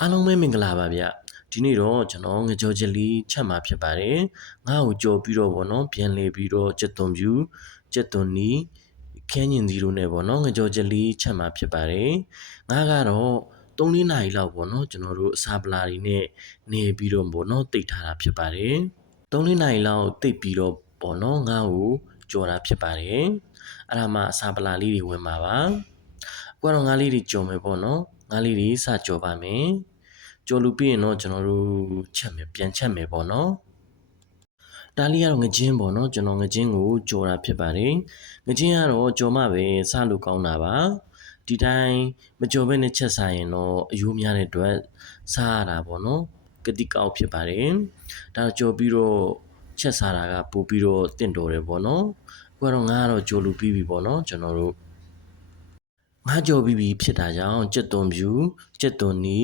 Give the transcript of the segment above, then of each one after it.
အားလုံးပဲမင်္ဂလာပါဗျဒီနေ့တော့ကျွန်တော်ငကြောချက်လေးချက်မှာဖြစ်ပါတယ်ငါ့ကိုကြော်ပြီးတော့ဗောနော်ပြန်လေပြီးတော့ချက်သွန်ပြူချက်သွန်နီခဲညင်စီတို့နဲ့ဗောနော်ငကြောချက်လေးချက်မှာဖြစ်ပါတယ်ငါကတော့3-4နာရီလောက်ဗောနော်ကျွန်တော်တို့အစာပလာတွေနဲ့နေပြီးတော့ဗောနော်တိတ်ထားတာဖြစ်ပါတယ်3-4နာရီလောက်တိတ်ပြီးတော့ဗောနော်ငါ့ကိုကြော်တာဖြစ်ပါတယ်အဲ့ဒါမှအစာပလာလေးတွေဝင်ပါပါအခုတော့ငါးလေးတွေကြော်မယ်ဗောနော်ငါးလေးတွေစကြော်ပါမယ်ကြော်လူပြီးရင်တော့ကျွန်တော်တို့ချက်မယ်ပြန်ချက်မယ်ပေါ့နော်ဒါလေးကတော့ငကျင်းပေါ့နော်ကျွန်တော်ငကျင်းကိုကြော်တာဖြစ်ပါတယ်ငကျင်းကတော့ကြော်မှပဲစလို့ကောင်းတာပါဒီတိုင်းမကြော်ဘဲနဲ့ချက်စားရင်တော့အယိုးများတဲ့အတွက်စားရတာပေါ့နော်ကတိကောက်ဖြစ်ပါတယ်ဒါကြော်ပြီးတော့ချက်စားတာကပို့ပြီးတော့တင့်တော်တယ်ပေါ့နော်အခုကတော့ငါကတော့ကြော်လူပြီးပြီပေါ့နော်ကျွန်တော်တို့ငါကြော်ပြီးပြီဖြစ်တာကြောင့်ကြက်သွန်ပြူကြက်သွန်နီ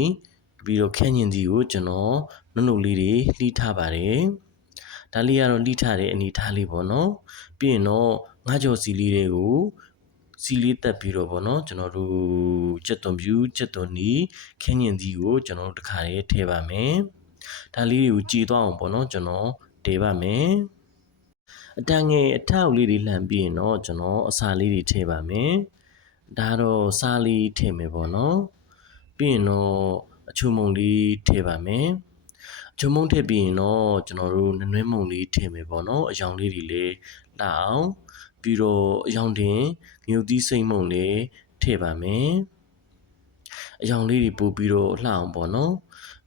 ပြီးတော့ခဲညင်စီကိုကျွန်တော်နှုတ်လေးတွေလှီးထားပါတယ်ဒါလေးကတော့လှီးထားတဲ့အနေထားလေးပေါ့နော်ပြီးရင်တော့ငါးကြော်စီလေးတွေကိုစီလေးတက်ပြီးတော့ပေါ့နော်ကျွန်တော်တို့ကြက်သွန်ပြူကြက်သွန်နီခဲညင်စီကိုကျွန်တော်တို့တစ်ခါတည်းထည့်ပါမယ်ဒါလေးတွေကိုကြည်သွားအောင်ပေါ့နော်ကျွန်တော်တည်ပါမယ်အတန်ငယ်အထောက်လေးတွေလှမ်းပြီးရင်တော့ကျွန်တော်အစာလေးတွေထည့်ပါမယ်ဒါတော့စားလေးထည့်မယ်ပေါ့နော်ပြီးရင်တော့အချုံမုံလေးထည့်ပါမယ်အချုံမုံထည့်ပြီးရင်တော့ကျွန်တော်တို့နွဲမုံလေးထည့်မယ်ပေါ့နော်အယောင်လေးတွေလည်းလှအောင်ပြီးတော့အယောင်တင်ငရုတ်သီးစိမ့်မုံလေးထည့်ပါမယ်အယောင်လေးတွေပို့ပြီးတော့လှအောင်ပေါ့နော်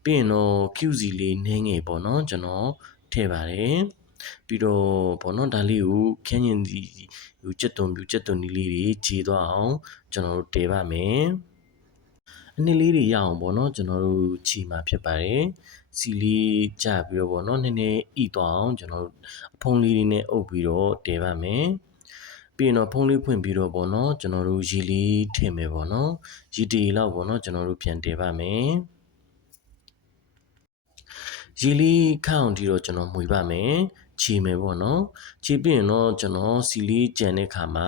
ပြီးရင်တော့ကျူစီလေးနင်းငယ်ပေါ့နော်ကျွန်တော်ထည့်ပါတယ်ပြီးတော့ပေါ့နော်ဒါလေးကိုခင်းရင်ဒီကြက်သွန်ပြူကြက်သွန်နီလေးတွေခြေသွားအောင်ကျွန်တော်တို့တည်ပါမယ်အနည်းလေးတွေရအောင်ပေါ့နော်ကျွန်တော်တို့ခြေမှာဖြစ်ပါတယ်စီလေးကြပြီးတော့ပေါ့နော်နည်းနည်းဣသွားအောင်ကျွန်တော်တို့အဖုံးလေးတွေနဲ့အုပ်ပြီးတော့တည်ပါမယ်ပြီးရင်တော့ဖုံးလေးဖွင့်ပြီးတော့ပေါ့နော်ကျွန်တော်တို့ရေလေးထည့်မယ်ပေါ့နော်ရေတီလောက်ပေါ့နော်ကျွန်တော်တို့ပြန်တည်ပါမယ်ရေလေးခန့်အောင်ဒီတော့ကျွန်တော်မှွေပါမယ်ခြေမယ်ပေါ့နော်ခြေပြီးရင်တော့ကျွန်တော်စီလေးကြံတဲ့ခါမှာ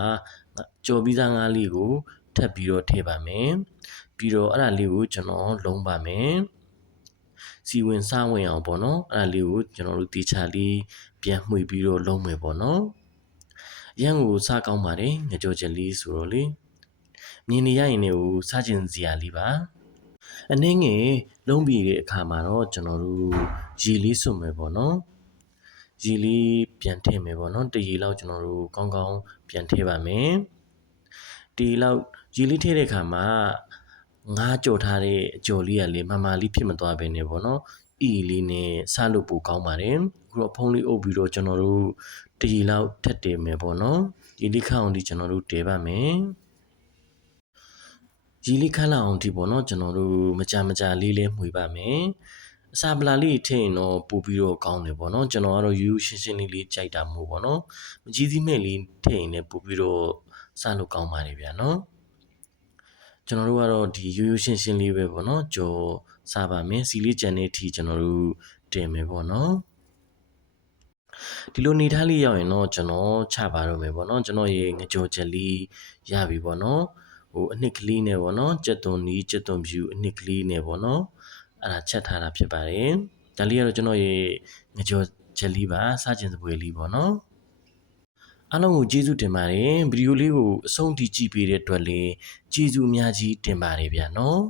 ကြော်ပြီးသားငါးလေးကိုထပ်ပြီးတော့ထည့်ပါမယ်ပြီးတော့အဲ့ဒါလေးကိုကျွန်တော်လုံးပါမယ်စီဝင်စားဝင်အောင်ပေါ့နော်အဲ့ဒါလေးကိုကျွန်တော်တို့တေချာလေးပြန်မှွေပြီးတော့လုံးမယ်ပေါ့နော်ရန်ကိုစားကောင်းပါတယ်ငကြောချက်လေးဆိုတော့လေမြင်နေရရင်လည်းစားကျင်စရာလေးပါအနည်းငယ်လုံးပြီးတဲ့အခါမှာတော့ကျွန်တော်တို့ရေလေးစွတ်မယ်ပေါ့နော်ရေလေးပြန်ထည့်မယ်ပေါ့နော်တရေလောက်ကျွန်တော်တို့ကောင်းကောင်းပြန်ထည့်ပါမယ်တရေလောက်ရေလေးထည့်တဲ့အခါမှာငါးကြော်ထားတဲ့အကြော်လေးကလေမမာလေးဖြစ်မသွားဘဲနဲ့ပေါ့နော်အီလေးနဲ့စားလို့ပိုကောင်းပါတယ်အခုတော့ဖုံးလေးအုပ်ပြီးတော့ကျွန်တော်တို့တရေလောက်ထက်တယ်မယ်ပေါ့နော်ရေလေးခန့်အောင်ဒီကျွန်တော်တို့တည်ပါမယ်ရေလေးခန့်လောက်အောင်ဒီပေါ့နော်ကျွန်တော်တို့မကြလေးလေးမှွေပါမယ်အစာပလာလေးထည့်ရင်တော့ပို့ပြီးတော့ကောင်းတယ်ပေါ့နော်ကျွန်တော်ကတော့ယူရှင်းရှင်းလေးကြိုက်တာမို့ပေါ့နော်မကြီးသီးမဲ့လေးထည့်ရင်လည်းပို့ပြီးတော့စားလို့ကောင်းပါတယ်ဗျာနော်ကျွန်တော်တို့ကတော့ဒီယူရှင်းရှင်းလေးပဲပေါ့နော်ကြော်စားပါမယ်စီလေးကြံတဲ့အထိကျွန်တော်တို့တင်မယ်ပေါ့နော်ဒီလိုနေထားလေးရောက်ရင်တော့ကျွန်တော်ချပါတော့မယ်ပေါ့နော်ကျွန်တော်ရေငကြော်ချက်လေးရပြီပေါ့နော်အနှစ်ကလေးနဲ့ပေါ့နော်ကြက်သွန်နီးကြက်သွန်ဖြူအနှစ်ကလေးနဲ့ပေါ့နော်အဲ့ဒါချက်ထားတာဖြစ်ပါတယ်ဒါလေးကတော့ကျွန်တော်ရေငကြော်ချက်လေးပါစားကျင်စပွဲလေးပေါ့နော်အားလုံးကိုကျေးဇူးတင်ပါတယ်ဗီဒီယိုလေးကိုအဆုံးထိကြည့်ပေးတဲ့အတွက်လည်းကျေးဇူးအများကြီးတင်ပါတယ်ဗျာနော်